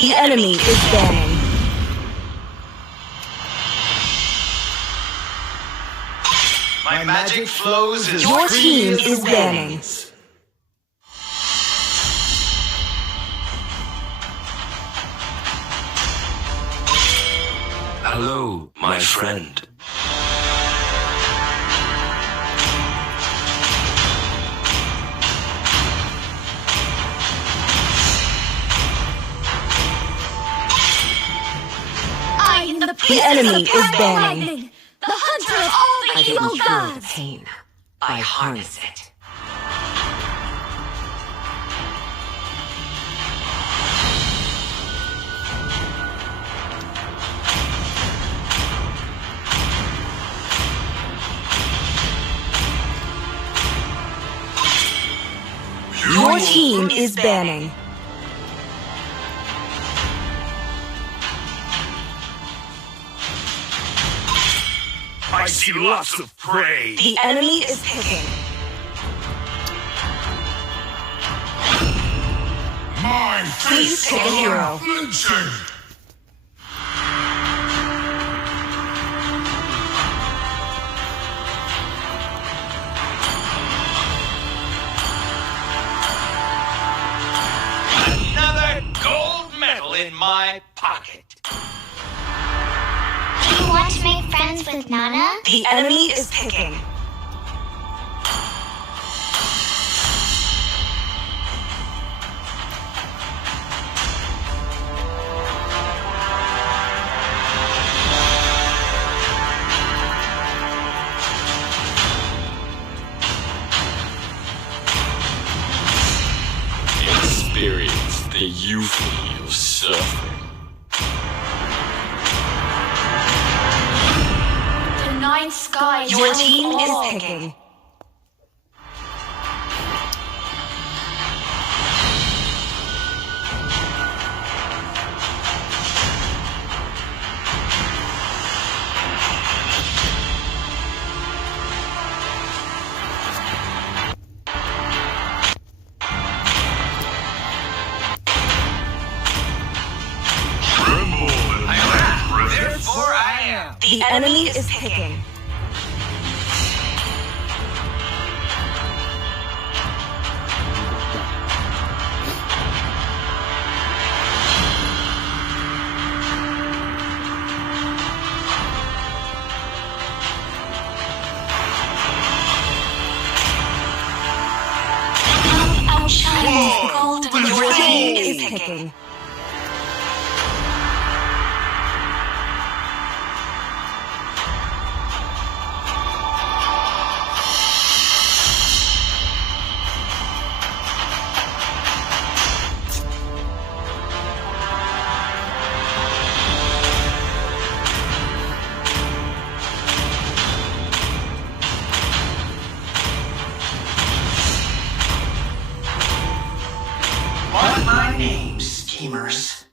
The enemy is banning. My magic flows as Your free team as the is banning. winds. Hello, my friend. The enemy is banning. The hunter of all the evil gods! Pain. I harness it. Your team is banning. I see lots of prey. The enemy is picking. My Please pick a hero. flinching. Another gold medal in my pocket. Do you want to make friends with Nana? The enemy is picking. Experience the euphony of suffering. The night sky is Your full team of is all. picking. Tremble and therefore I am. The enemy is picking. Outshines the golden Your team rays. is picking. What's my name, schemers?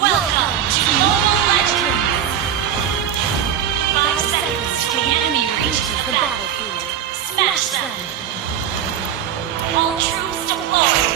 Welcome to Mobile Legends! 5 seconds till the enemy reaches the battlefield. Smash them! All troops deployed!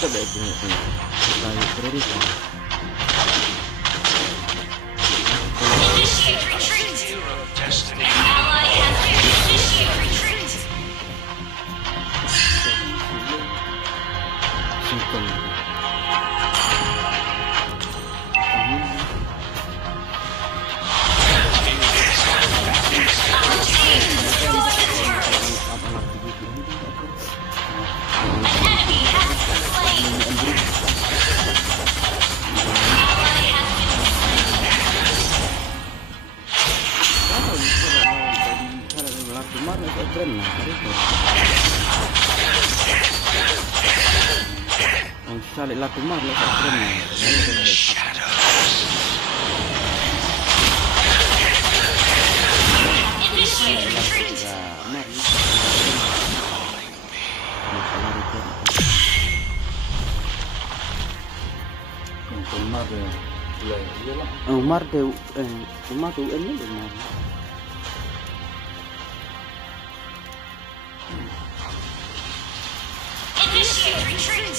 Coba itu. Lalu kredit. Initiate retreat. Hero destiny. An ally has been initiate retreat. Simple. Our team destroyed the turret. An enemy has been slain. Ally has been Salib lah kemar lah kat keren. initiate retreat. Umar tu Umar tu ini benar. Initiate retreat.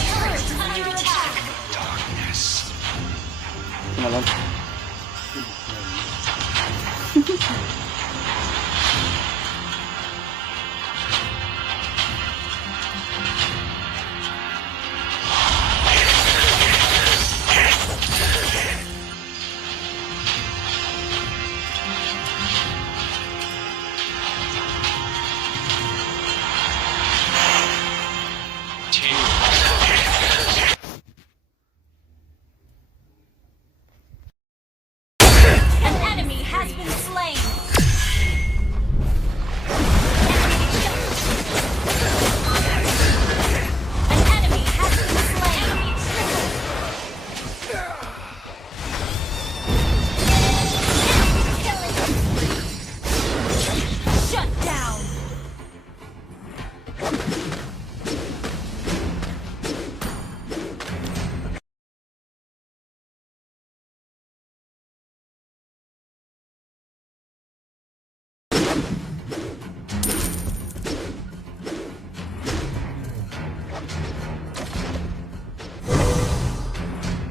Turret under attack. Malam. An enemy has been slain. An enemy has been slain. Shut down.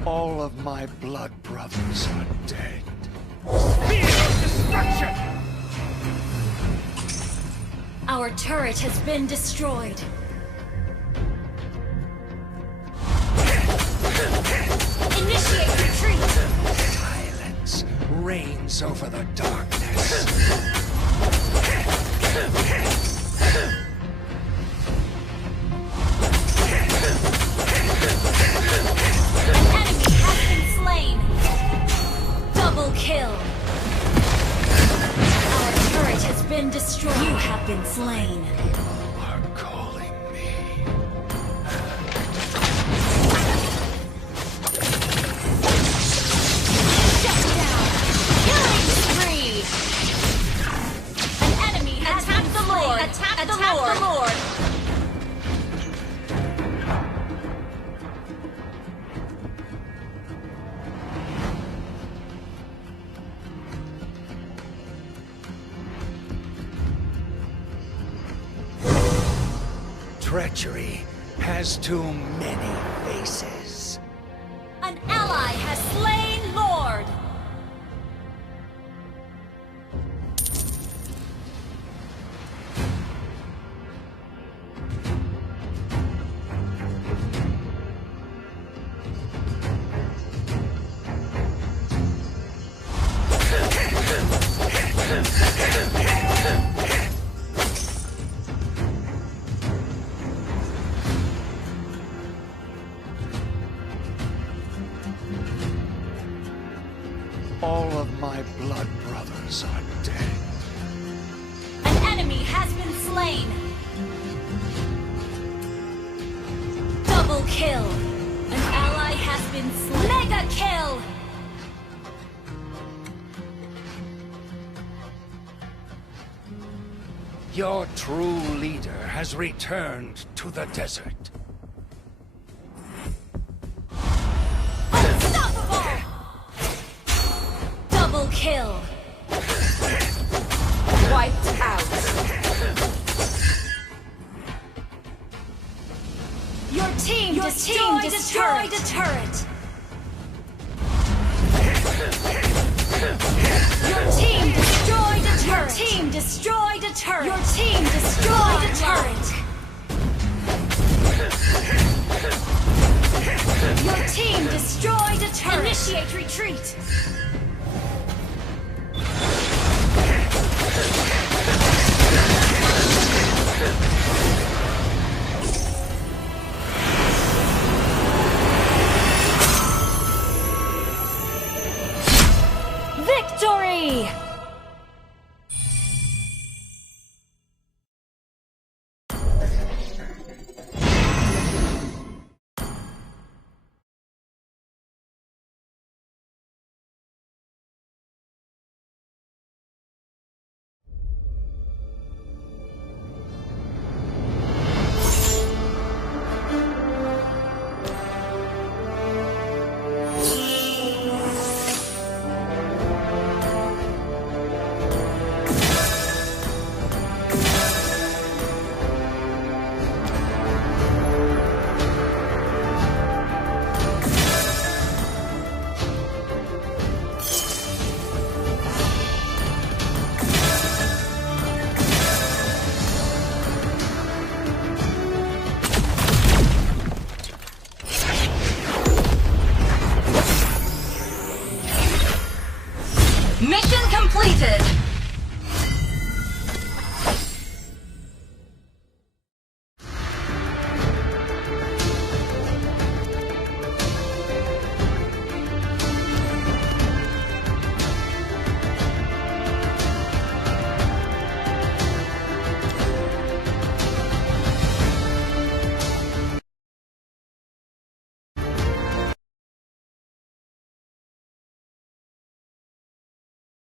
All of my blood brothers are dead. Spear of destruction! Our turret has been destroyed. Initiate retreat. Silence reigns over the darkness. An enemy has been slain. Double kill. Our turret has been destroyed. You have been slain. Are calling me. Shut down. Killing spree. An enemy has been slain. Attack the Lord. Treachery has too many faces. An ally has slain Lord. All of my blood brothers are dead. An enemy has been slain. Double kill. An ally has been slain. Mega kill. Your true leader has returned to the desert. Unstoppable. Double kill. Wiped out. Your team destroyed a turret. Your team destroyed a turret. Your team destroyed a turret. Your team destroyed a turret. Your team destroyed a turret. Initiate retreat.